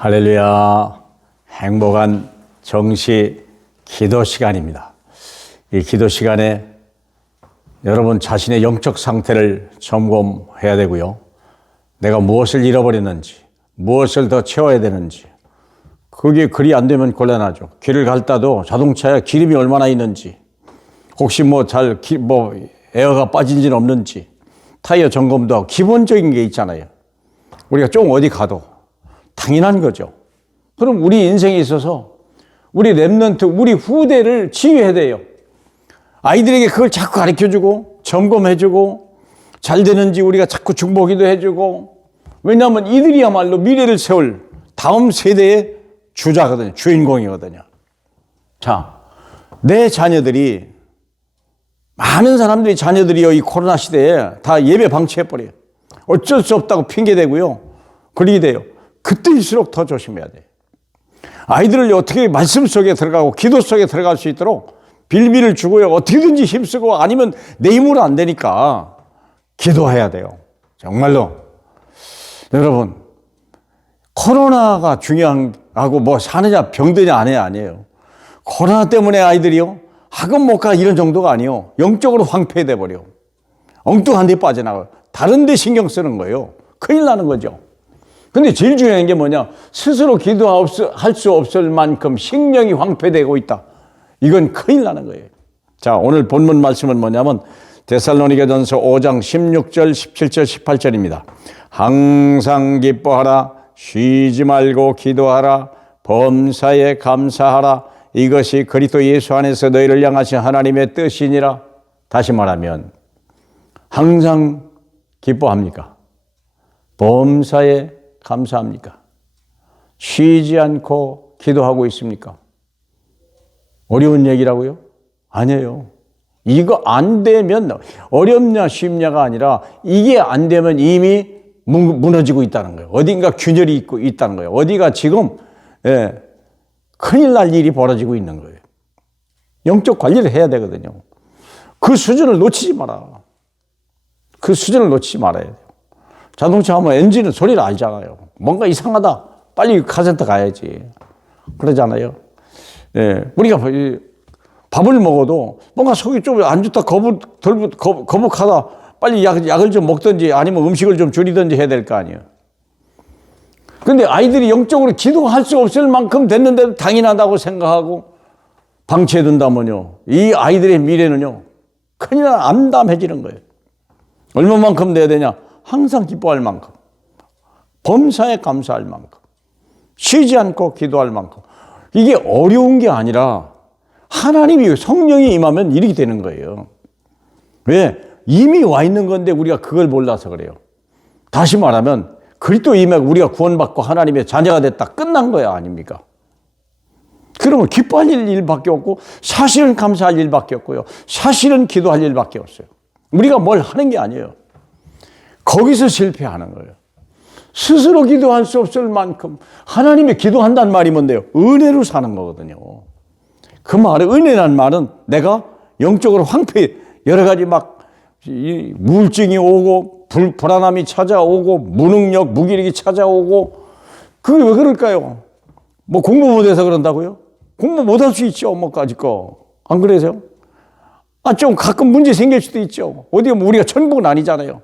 할렐루야. 행복한 정시 기도 시간입니다. 이 기도 시간에 여러분 자신의 영적 상태를 점검해야 되고요. 내가 무엇을 잃어버렸는지, 무엇을 더 채워야 되는지, 그게 그리 안 되면 곤란하죠. 길을 갈 때도 자동차에 기름이 얼마나 있는지, 혹시 에어가 빠진지는 없는지, 타이어 점검도 하고 기본적인 게 있잖아요. 우리가 좀 어디 가도 당연한 거죠. 그럼 우리 인생에 있어서 우리 랩런트, 우리 후대를 지휘해야 돼요. 아이들에게 그걸 자꾸 가르쳐주고 점검해주고 잘 되는지 우리가 자꾸 중보기도 해주고, 왜냐하면 이들이야말로 미래를 세울 다음 세대의 주자거든요. 주인공이거든요. 자, 내 자녀들이, 많은 사람들이 자녀들이요, 이 코로나 시대에 다 예배 방치해버려요. 어쩔 수 없다고 핑계대고요. 그러게 돼요. 그때일수록 더 조심해야 돼요. 아이들을 어떻게 말씀 속에 들어가고 기도 속에 들어갈 수 있도록 빌미를 주고요. 어떻게든지 힘쓰고, 아니면 내 힘으로 안 되니까 기도해야 돼요. 정말로. 여러분, 코로나가 중요하고 뭐 사느냐 병드냐 아니에요. 코로나 때문에 아이들이요, 학원 못 가 이런 정도가 아니에요. 영적으로 황폐돼 버려. 엉뚱한 데 빠져나가요. 다른 데 신경 쓰는 거예요. 큰일 나는 거죠. 근데 제일 중요한 게 뭐냐? 스스로 기도할 수 없을 만큼 생명이 황폐되고 있다. 이건 큰일 나는 거예요. 자, 오늘 본문 말씀은 뭐냐면 데살로니가전서 5장 16절, 17절, 18절입니다. 항상 기뻐하라, 쉬지 말고 기도하라, 범사에 감사하라. 이것이 그리스도 예수 안에서 너희를 향하신 하나님의 뜻이니라. 다시 말하면 항상 기뻐합니까? 범사에 감사합니까? 쉬지 않고 기도하고 있습니까? 어려운 얘기라고요? 아니에요. 이거 안 되면 어렵냐 쉽냐가 아니라 이게 안 되면 이미 무너지고 있다는 거예요. 어딘가 균열이 있다는 거예요. 어디가 지금 큰일 날 일이 벌어지고 있는 거예요. 영적 관리를 해야 되거든요. 그 수준을 놓치지 마라. 그 수준을 놓치지 말아야 돼요. 자동차 하면 엔진은 소리를 알잖아요. 뭔가 이상하다. 빨리 카센터 가야지. 그러잖아요. 우리가 밥을 먹어도 뭔가 속이 좀 안 좋다, 거북하다. 빨리 약을 좀 먹든지 아니면 음식을 좀 줄이든지 해야 될 거 아니에요. 근데 아이들이 영적으로 기도할 수 없을 만큼 됐는데도 당연하다고 생각하고 방치해둔다면요, 이 아이들의 미래는요, 큰일 암담해지는 거예요. 얼마만큼 돼야 되냐? 항상 기뻐할 만큼, 범사에 감사할 만큼, 쉬지 않고 기도할 만큼. 이게 어려운 게 아니라 하나님이, 성령이 임하면 이렇게 되는 거예요. 왜? 이미 와 있는 건데 우리가 그걸 몰라서 그래요. 다시 말하면 그리스도 임하고 우리가 구원받고 하나님의 자녀가 됐다. 끝난 거야, 아닙니까? 그러면 기뻐할 일밖에 없고, 사실은 감사할 일밖에 없고요, 사실은 기도할 일밖에 없어요. 우리가 뭘 하는 게 아니에요. 거기서 실패하는 거예요. 스스로 기도할 수 없을 만큼 하나님의 기도한다는 말이 뭔데요? 은혜로 사는 거거든요. 그 말은, 은혜라는 말은 내가 영적으로 여러 가지 우울증이 오고 불안함이 찾아오고 무능력, 무기력이 찾아오고, 그게 왜 그럴까요? 뭐 공부 못해서 그런다고요? 공부 못할 수 있죠, 뭐까지 거. 안 그러세요? 좀 가끔 문제 생길 수도 있죠. 어디 우리가 천국은 아니잖아요.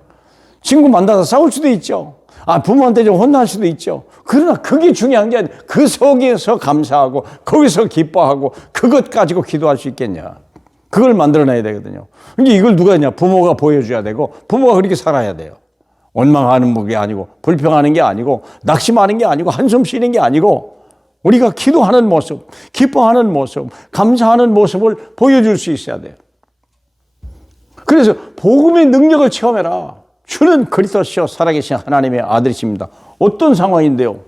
친구 만나서 싸울 수도 있죠. 부모한테 좀 혼날 수도 있죠. 그러나 그게 중요한 게 아니라 그 속에서 감사하고 거기서 기뻐하고 그것 가지고 기도할 수 있겠냐. 그걸 만들어내야 되거든요. 근데 이걸 누가 했냐? 부모가 보여줘야 되고, 부모가 그렇게 살아야 돼요. 원망하는 게 아니고, 불평하는 게 아니고, 낙심하는 게 아니고, 한숨 쉬는 게 아니고, 우리가 기도하는 모습, 기뻐하는 모습, 감사하는 모습을 보여줄 수 있어야 돼요. 그래서 복음의 능력을 체험해라. 주는 그리스도시요 살아계신 하나님의 아들이십니다. 어떤 상황인데요?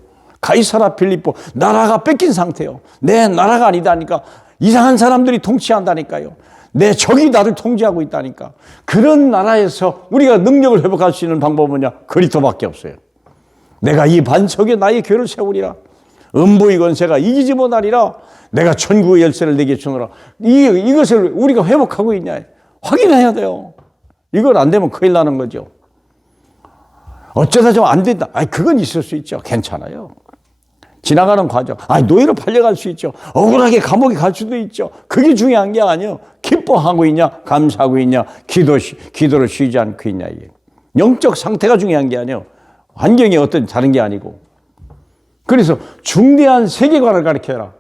가이사라 필리포, 나라가 뺏긴 상태요. 내 나라가 아니다니까. 이상한 사람들이 통치한다니까요. 내 적이 나를 통제하고 있다니까. 그런 나라에서 우리가 능력을 회복할 수 있는 방법은 뭐냐? 그리스도밖에 없어요. 내가 이 반석에 나의 교를 세우리라. 음부의 권세가 이기지 못하리라. 내가 천국의 열쇠를 내게 주노라. 이것을 우리가 회복하고 있냐? 확인해야 돼요. 이걸 안 되면 큰일 나는 거죠. 어쩌다 좀 안 된다. 그건 있을 수 있죠. 괜찮아요. 지나가는 과정. 노예로 팔려갈 수 있죠. 억울하게 감옥에 갈 수도 있죠. 그게 중요한 게 아니에요. 기뻐하고 있냐, 감사하고 있냐, 기도를 쉬지 않고 있냐. 이게. 영적 상태가 중요한 게 아니에요. 환경이 어떤 다른 게 아니고. 그래서 중대한 세계관을 가르쳐라.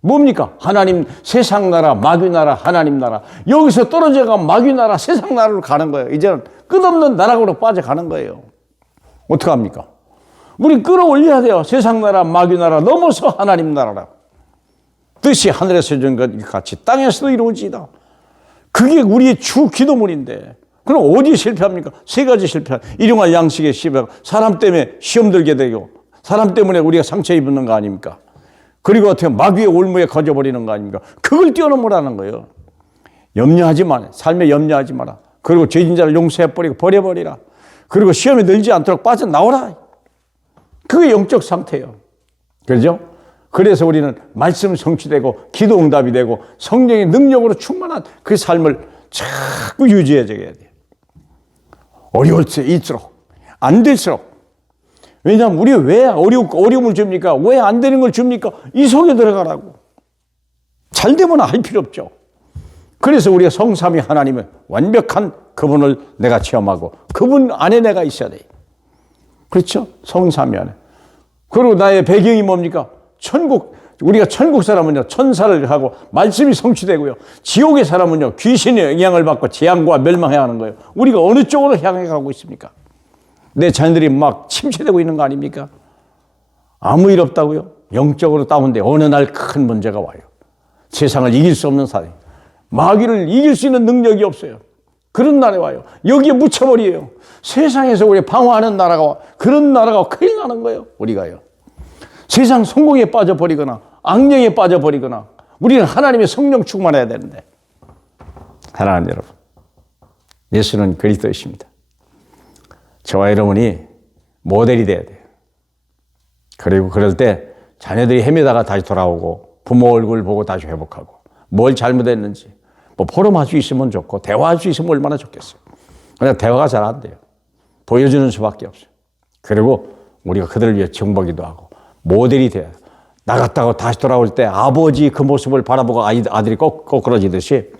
뭡니까? 하나님 세상 나라, 마귀 나라, 하나님 나라. 여기서 떨어져가 마귀 나라, 세상 나라로 가는 거예요. 이제는 끝없는 나락으로 빠져가는 거예요. 어떡합니까? 우리 끌어올려야 돼요. 세상 나라, 마귀 나라 넘어서 하나님 나라라. 뜻이 하늘에서 이룬 것 같이 땅에서도 이루어지이다. 그게 우리의 주 기도문인데 그럼 어디 실패합니까? 세 가지 실패. 일용할 양식에 실패하고 사람 때문에 시험 들게 되고 사람 때문에 우리가 상처 입는 거 아닙니까? 그리고 어떻게 마귀의 올무에 거져버리는 거 아닙니까? 그걸 뛰어넘으라는 거예요. 염려하지 마라. 삶에 염려하지 마라. 그리고 죄진자를 용서해버리고 버려버리라. 그리고 시험에 들지 않도록 빠져나오라. 그게 영적 상태예요. 그렇죠? 그래서 우리는 말씀 성취되고 기도 응답이 되고 성령의 능력으로 충만한 그 삶을 자꾸 유지해줘야 돼요. 어려울 때일수록 안 될수록. 왜냐하면 우리가 왜 어려움을 줍니까? 왜 안 되는 걸 줍니까? 이 속에 들어가라고. 잘 되면 할 필요 없죠. 그래서 우리가 성삼위 하나님의 완벽한 그분을 내가 체험하고 그분 안에 내가 있어야 돼요. 그렇죠? 성삼위 안에. 그리고 나의 배경이 뭡니까? 우리가 천국 사람은요, 천사를 하고 말씀이 성취되고요. 지옥의 사람은요, 귀신의 영향을 받고 재앙과 멸망해야 하는 거예요. 우리가 어느 쪽으로 향해 가고 있습니까? 내 자녀들이 막 침체되고 있는 거 아닙니까? 아무 일 없다고요? 영적으로 다운돼 어느 날 큰 문제가 와요. 세상을 이길 수 없는 사람이. 마귀를 이길 수 있는 능력이 없어요. 그런 날에 와요. 여기에 묻혀버려요. 세상에서 우리 방어하는 나라가 와. 그런 나라가 큰일 나는 거예요. 우리가요. 세상 성공에 빠져버리거나 악령에 빠져버리거나 우리는 하나님의 성령 충만해야 되는데. 사랑하는 여러분, 예수는 그리스도이십니다. 저와 여러분이 모델이 돼야 돼요. 그리고 그럴 때 자녀들이 헤매다가 다시 돌아오고 부모 얼굴 보고 다시 회복하고 뭘 잘못했는지 포럼할 수 있으면 좋고 대화할 수 있으면 얼마나 좋겠어요. 그러나 대화가 잘 안 돼요. 보여주는 수밖에 없어요. 그리고 우리가 그들을 위해 정복기도 하고 모델이 돼요. 나갔다가 다시 돌아올 때 아버지 그 모습을 바라보고 아들이 꼬꾸러지듯이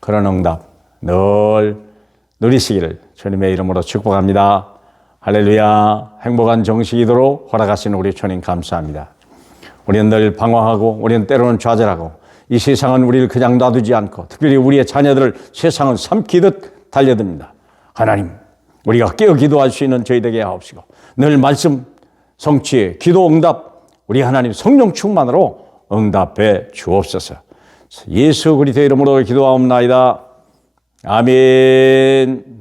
그런 응답 늘 누리시기를 주님의 이름으로 축복합니다. 할렐루야. 행복한 정식이도록 허락하시는 우리 주님 감사합니다. 우리는 늘 방황하고 우리는 때로는 좌절하고 이 세상은 우리를 그냥 놔두지 않고 특별히 우리의 자녀들을 세상은 삼키듯 달려듭니다. 하나님, 우리가 깨어 기도할 수 있는 저희 되게 하옵시고 늘 말씀 성취, 기도 응답 우리 하나님 성령 충만으로 응답해 주옵소서. 예수 그리스도의 이름으로 기도하옵나이다. 아멘.